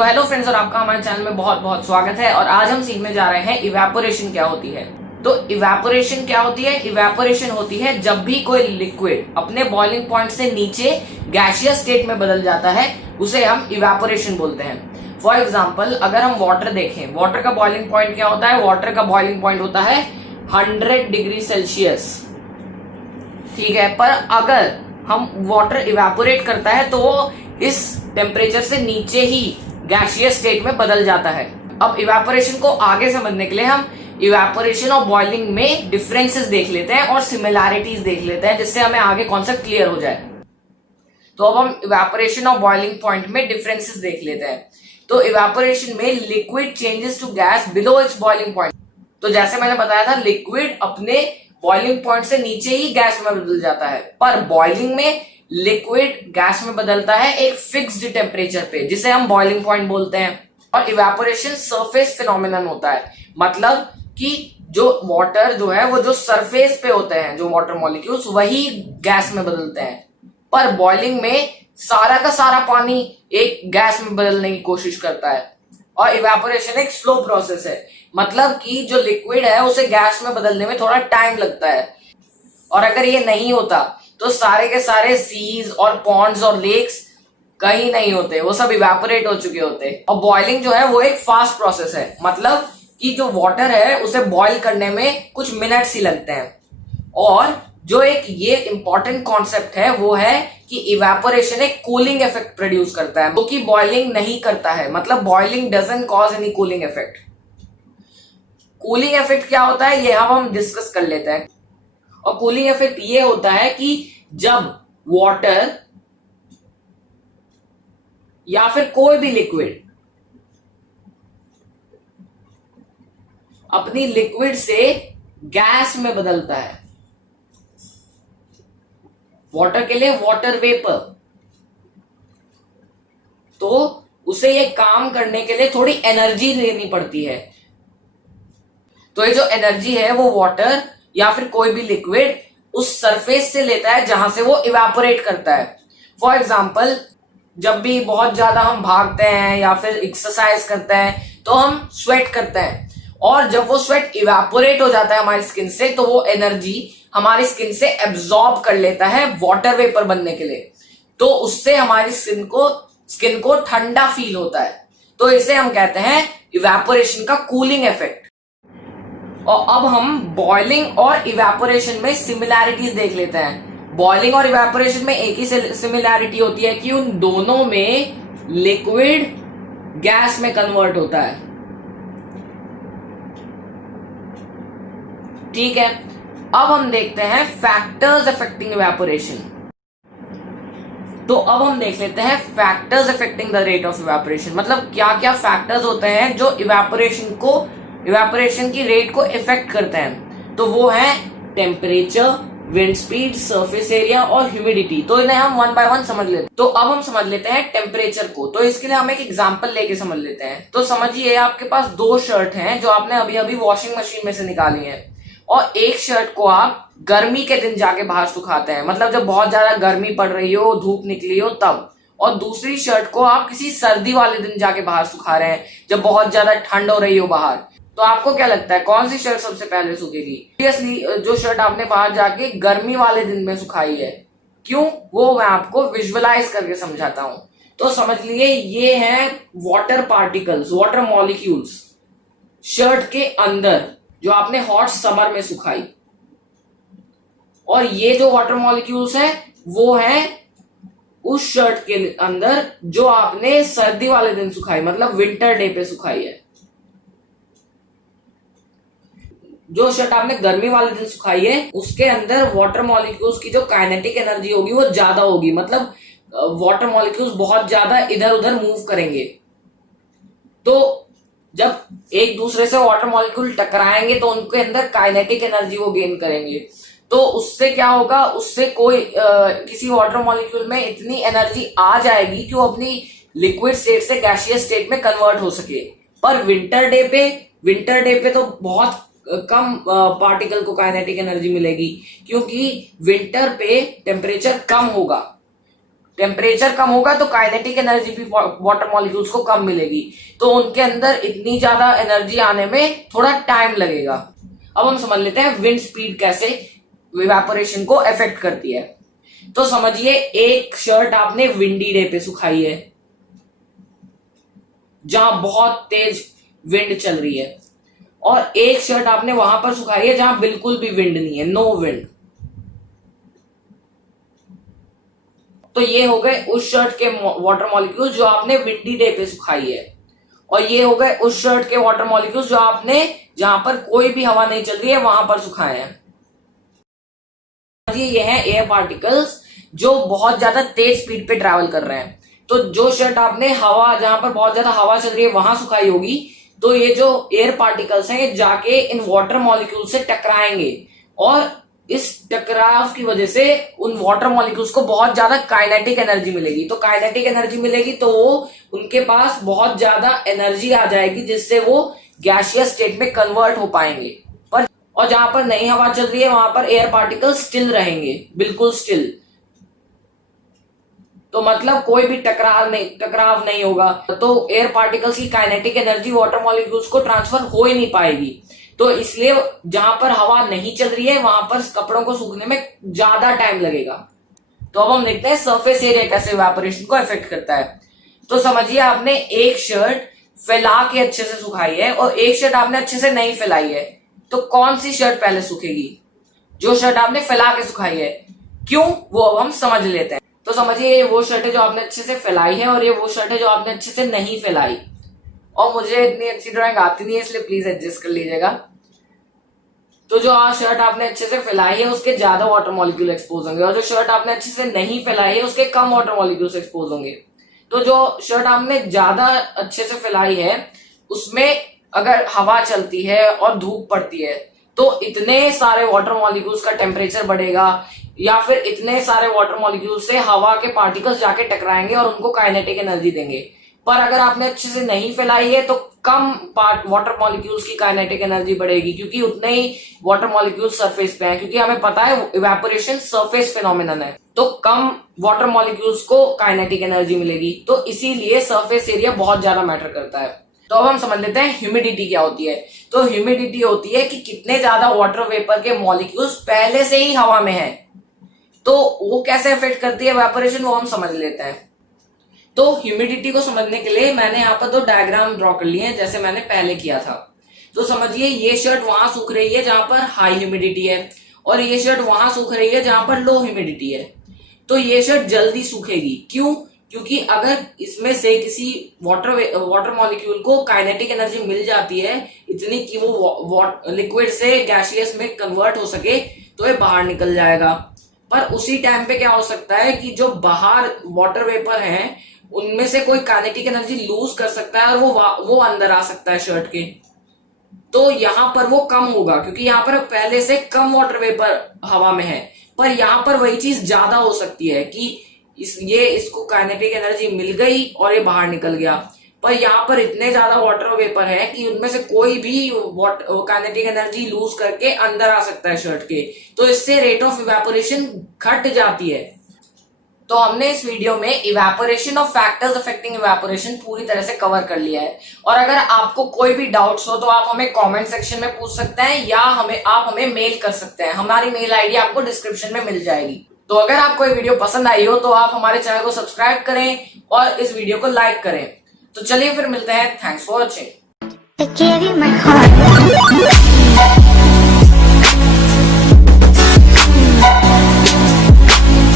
तो hello friends, और आपका हमारे चैनल में बहुत बहुत स्वागत है। और आज हम सीखने जा रहे हैं इवेपोरेशन क्या होती है। तो इवेपोरेशन क्या होती है? इवेपोरेशन होती है जब भी कोई लिक्विड अपने बॉइलिंग पॉइंट से नीचे गैसियस स्टेट में बदल जाता है, उसे हम इवेपोरेशन बोलते हैं। फॉर एग्जाम्पल, अगर हम वाटर देखें, वाटर का बॉइलिंग पॉइंट क्या होता है? वाटर का बॉइलिंग पॉइंट होता है 100 डिग्री सेल्सियस, ठीक है। पर अगर हम वाटर इवेपोरेट करता है तो वो इस टेम्परेचर से नीचे ही गैसियस स्टेट में बदल जाता है। अब इवेपोरेशन को आगे समझने के लिए हम इवेपोरेशन और बॉइलिंग में डिफरेंसेस देख लेते हैं और सिमिलैरिटीज देख लेते हैं, जिससे हमें आगे कॉन्सेप्ट क्लियर हो जाए। तो अब हम इवेपोरेशन और बॉइलिंग पॉइंट में डिफरेंसेस देख लेते हैं। तो इवेपोरेशन में liquid changes to gas below its boiling point. तो जैसे मैंने बताया था, लिक्विड अपने बॉइलिंग पॉइंट से नीचे ही गैस में बदल जाता है, पर बॉइलिंग में लिक्विड गैस में बदलता है एक फिक्स्ड टेम्परेचर पे, जिसे हम बॉइलिंग पॉइंट बोलते हैं। और इवेपोरेशन सरफेस फिनोमिनन होता है, मतलब कि जो वाटर जो है वो जो सरफेस पे होते हैं, जो वाटर मॉलिक्यूल्स, वही गैस में बदलते हैं। पर बॉइलिंग में सारा का सारा पानी एक गैस में बदलने की कोशिश करता है। और इवेपोरेशन एक स्लो प्रोसेस है, मतलब कि जो लिक्विड है उसे गैस में बदलने में थोड़ा टाइम लगता है। और अगर ये नहीं होता तो सारे के सारे सीज और पॉन्ड्स और लेक्स कहीं नहीं होते, वो सब इवेपोरेट हो चुके होते। और बॉइलिंग जो है वो एक फास्ट प्रोसेस है, मतलब कि जो वाटर है उसे बॉईल करने में कुछ मिनट्स ही लगते हैं। और जो एक ये इंपॉर्टेंट कॉन्सेप्ट है वो है कि इवेपोरेशन एक कूलिंग इफेक्ट प्रोड्यूस करता है, जो कि बॉइलिंग नहीं करता है। मतलब boiling doesn't cause any cooling effect. Cooling effect क्या होता है ये हम डिस्कस कर लेते हैं। और कूलिंग इफेक्ट ये होता है कि जब वाटर या फिर कोई भी लिक्विड अपनी लिक्विड से गैस में बदलता है। वाटर के लिए वाटर वेपर, तो उसे ये काम करने के लिए थोड़ी एनर्जी लेनी पड़ती है। तो ये जो एनर्जी है वो वाटर या फिर कोई भी लिक्विड उस सरफेस से लेता है जहां से वो इवेपोरेट करता है। फॉर एग्जाम्पल, जब भी बहुत ज्यादा हम भागते हैं या फिर एक्सरसाइज करते हैं तो हम स्वेट करते हैं, और जब वो स्वेट इवेपोरेट हो जाता है हमारी स्किन से, तो वो एनर्जी हमारी स्किन से एब्जॉर्ब कर लेता है वाटर वेपर बनने के लिए। तो उससे हमारी स्किन को ठंडा फील होता है। तो इसे हम कहते हैं इवेपोरेशन का कूलिंग इफेक्ट। और अब हम बॉइलिंग और इवेपोरेशन में सिमिलैरिटीज देख लेते हैं। बॉइलिंग और इवेपोरेशन में एक ही सिमिलैरिटी होती है कि उन दोनों में लिक्विड गैस में कन्वर्ट होता है, ठीक है। अब हम देखते हैं फैक्टर्स अफेक्टिंग इवेपोरेशन। तो अब हम देख लेते हैं factors affecting the rate of evaporation, मतलब क्या क्या फैक्टर्स होते हैं जो इवेपोरेशन की रेट को इफेक्ट करते हैं। तो वो है temperature, wind speed, surface area और ह्यूमिडिटी। तो इन्हें हम वन बाय वन समझ लेते हैं। तो अब हम समझ लेते हैं टेम्परेचर को। तो इसके लिए हम एक एग्जांपल लेके समझ लेते हैं। तो समझिए, आपके पास दो शर्ट हैं जो आपने अभी अभी वॉशिंग मशीन में से निकाली है, और एक शर्ट को आप गर्मी के दिन जाके बाहर सुखाते हैं, मतलब जब बहुत ज्यादा गर्मी पड़ रही हो, धूप निकली हो तब। और दूसरी शर्ट को आप किसी सर्दी वाले दिन जाके बाहर सुखा रहे हैं, जब बहुत ज्यादा ठंड हो रही हो बाहर। तो आपको क्या लगता है कौन सी शर्ट सबसे पहले सूखेगी? ऑब्वियसली जो शर्ट आपने बाहर जाके गर्मी वाले दिन में सुखाई है। क्यों? वो मैं आपको विजुअलाइज करके समझाता हूं। तो समझ लिए, ये है water particles, water molecules shirt के अंदर, जो आपने हॉट समर में सुखाई। और ये जो वाटर मॉलिक्यूल्स है वो है उस शर्ट के अंदर जो आपने सर्दी वाले दिन सुखाई, मतलब विंटर डे पे सुखाई है। जो शर्ट आपने गर्मी वाले दिन सुखाई है उसके अंदर वाटर मॉलिक्यूल्स की जो काइनेटिक एनर्जी होगी वो ज्यादा होगी, मतलब वाटर मॉलिक्यूल्स बहुत ज्यादा इधर उधर मूव करेंगे। तो जब एक दूसरे से वाटर मॉलिक्यूल टकराएंगे तो उनके अंदर काइनेटिक एनर्जी वो गेन करेंगे। तो उससे क्या होगा, उससे कोई किसी वाटर मॉलिक्यूल में इतनी एनर्जी आ जाएगी कि वो अपनी लिक्विड स्टेट से गैसियस स्टेट में कन्वर्ट हो सके। पर विंटर डे पे तो बहुत कम पार्टिकल को काइनेटिक एनर्जी मिलेगी, क्योंकि विंटर पे टेम्परेचर कम होगा। टेम्परेचर कम होगा तो काइनेटिक एनर्जी भी वाटर मॉलिक्यूल्स को कम मिलेगी, तो उनके अंदर इतनी ज्यादा एनर्जी आने में थोड़ा टाइम लगेगा। अब हम समझ लेते हैं विंड स्पीड कैसे इवेपोरेशन को अफेक्ट करती है। तो समझिए एक शर्ट आपने विंडी डे पे सुखाई है जहां बहुत तेज विंड चल रही है, और एक शर्ट आपने वहां पर सुखाई है जहां बिल्कुल भी विंड नहीं है, नो विंड। तो ये हो गए उस शर्ट के वाटर मॉलिक्यूल्स जो आपने विंडी डे पे सुखाई है, और ये हो गए उस शर्ट के वाटर मॉलिक्यूल्स जो आपने जहां पर कोई भी हवा नहीं चल रही है वहां पर सुखाए हैं। ये है एयर पार्टिकल्स जो बहुत ज्यादा तेज स्पीड पे ट्रैवल कर रहे हैं। तो जो शर्ट आपने हवा जहां पर बहुत ज्यादा हवा चल रही है वहां सुखाई होगी, तो ये जो एयर पार्टिकल्स हैं ये जाके इन वाटर मॉलिक्यूल से टकराएंगे, और इस टकराव की वजह से उन वाटर मॉलिक्यूल्स को बहुत ज्यादा काइनेटिक एनर्जी मिलेगी। तो काइनेटिक एनर्जी मिलेगी तो वो उनके पास बहुत ज्यादा एनर्जी आ जाएगी जिससे वो गैसियस स्टेट में कन्वर्ट हो पाएंगे। पर और जहां पर नई हवा चल रही है वहां पर एयर पार्टिकल्स स्टिल रहेंगे, बिल्कुल स्टिल। तो मतलब कोई भी टकराव नहीं होगा, तो एयर पार्टिकल्स की काइनेटिक एनर्जी वाटर मॉलिक्यूल्स को ट्रांसफर हो ही नहीं पाएगी। तो इसलिए जहां पर हवा नहीं चल रही है वहां पर कपड़ों को सूखने में ज्यादा टाइम लगेगा। तो अब हम देखते हैं सरफेस एरिया कैसे इवेपोरेशन को इफेक्ट करता है। तो समझिए आपने एक शर्ट फैला के अच्छे से सुखाई है और एक शर्ट आपने अच्छे से नहीं फैलाई है, तो कौन सी शर्ट पहले सूखेगी? जो शर्ट आपने फैला के सुखाई है। क्यों, वो अब हम समझ लेते हैं। तो समझिए ये वो शर्ट है जो आपने अच्छे से फैलाई है और ये वो शर्ट है जो आपने अच्छे से नहीं फैलाई। और मुझे इतनी अच्छी ड्राइंग आती नहीं है इसलिए प्लीज एडजस्ट कर लीजिएगा। तो जो शर्ट आपने अच्छे से फैलाई है उसके ज्यादा वाटर मॉलिक्यूल एक्सपोज होंगे, और जो शर्ट आपने अच्छे से नहीं फैलाई है उसके कम वाटर मॉलिक्यूल्स एक्सपोज होंगे। तो जो शर्ट आपने ज्यादा अच्छे से फैलाई है उसमें अगर हवा चलती है और धूप पड़ती है तो इतने सारे वाटर मॉलिक्यूल्स का टेम्परेचर बढ़ेगा, या फिर इतने सारे वाटर मॉलिक्यूल्स से हवा के पार्टिकल्स जाके टकराएंगे और उनको काइनेटिक एनर्जी देंगे। पर अगर आपने अच्छे से नहीं फैलाई है तो कम वाटर मॉलिक्यूल्स की काइनेटिक एनर्जी बढ़ेगी, क्योंकि उतने ही वाटर मॉलिक्यूल्स सरफेस पे हैं, क्योंकि हमें पता है इवेपोरेशन सरफेस फिनोमिनन है, तो कम वाटर मॉलिक्यूल्स को काइनेटिक एनर्जी मिलेगी। तो इसीलिए सरफेस एरिया बहुत ज्यादा मैटर करता है। तो अब हम समझ लेते हैं ह्यूमिडिटी क्या होती है। तो ह्यूमिडिटी होती है कि कितने ज्यादा वाटर वेपर के मॉलिक्यूल्स पहले से ही हवा में है, तो वो कैसे अफेक्ट करती है इवेपोरेशन, वो हम समझ लेते हैं। तो ह्यूमिडिटी को समझने के लिए मैंने यहाँ पर दो डायग्राम ड्रॉ कर लिए हैं जैसे मैंने पहले किया था। तो समझिए ये शर्ट वहां सूख रही है जहां पर हाई ह्यूमिडिटी है, और ये शर्ट वहां सूख रही है जहां पर लो ह्यूमिडिटी है। तो ये शर्ट जल्दी सूखेगी। क्यों? क्योंकि अगर इसमें से किसी वाटर मॉलिक्यूल को काइनेटिक एनर्जी मिल जाती है इतनी कि वो लिक्विड से गैसियस में कन्वर्ट हो सके, तो ये बाहर निकल जाएगा। पर उसी टाइम पे क्या हो सकता है कि जो बाहर वाटर वेपर हैं उनमें से कोई काइनेटिक एनर्जी लूज कर सकता है और वो अंदर आ सकता है शर्ट के। तो यहां पर वो कम होगा क्योंकि यहां पर पहले से कम वाटर वेपर हवा में है, पर यहां पर वही चीज ज्यादा हो सकती है कि इसको काइनेटिक एनर्जी मिल गई और ये बाहर निकल गया। पर यहाँ पर इतने ज्यादा वाटर वेपर है कि उनमें से कोई भी काइनेटिक एनर्जी लूज करके अंदर आ सकता है शर्ट के, तो इससे रेट ऑफ इवेपोरेशन घट जाती है। तो हमने इस वीडियो में इवेपोरेशन और फैक्टर्स अफेक्टिंग इवेपोरेशन पूरी तरह से कवर कर लिया है। और अगर आपको कोई भी डाउट्स हो तो आप हमें कमेंट सेक्शन में पूछ सकते हैं, या आप हमें मेल कर सकते हैं। हमारी मेल आईडी आपको डिस्क्रिप्शन में मिल जाएगी। तो अगर आपको ये वीडियो पसंद आई हो तो आप हमारे चैनल को सब्सक्राइब करें और इस वीडियो को लाइक करें। तो चलिए फिर मिलते हैं। Thanks for watching.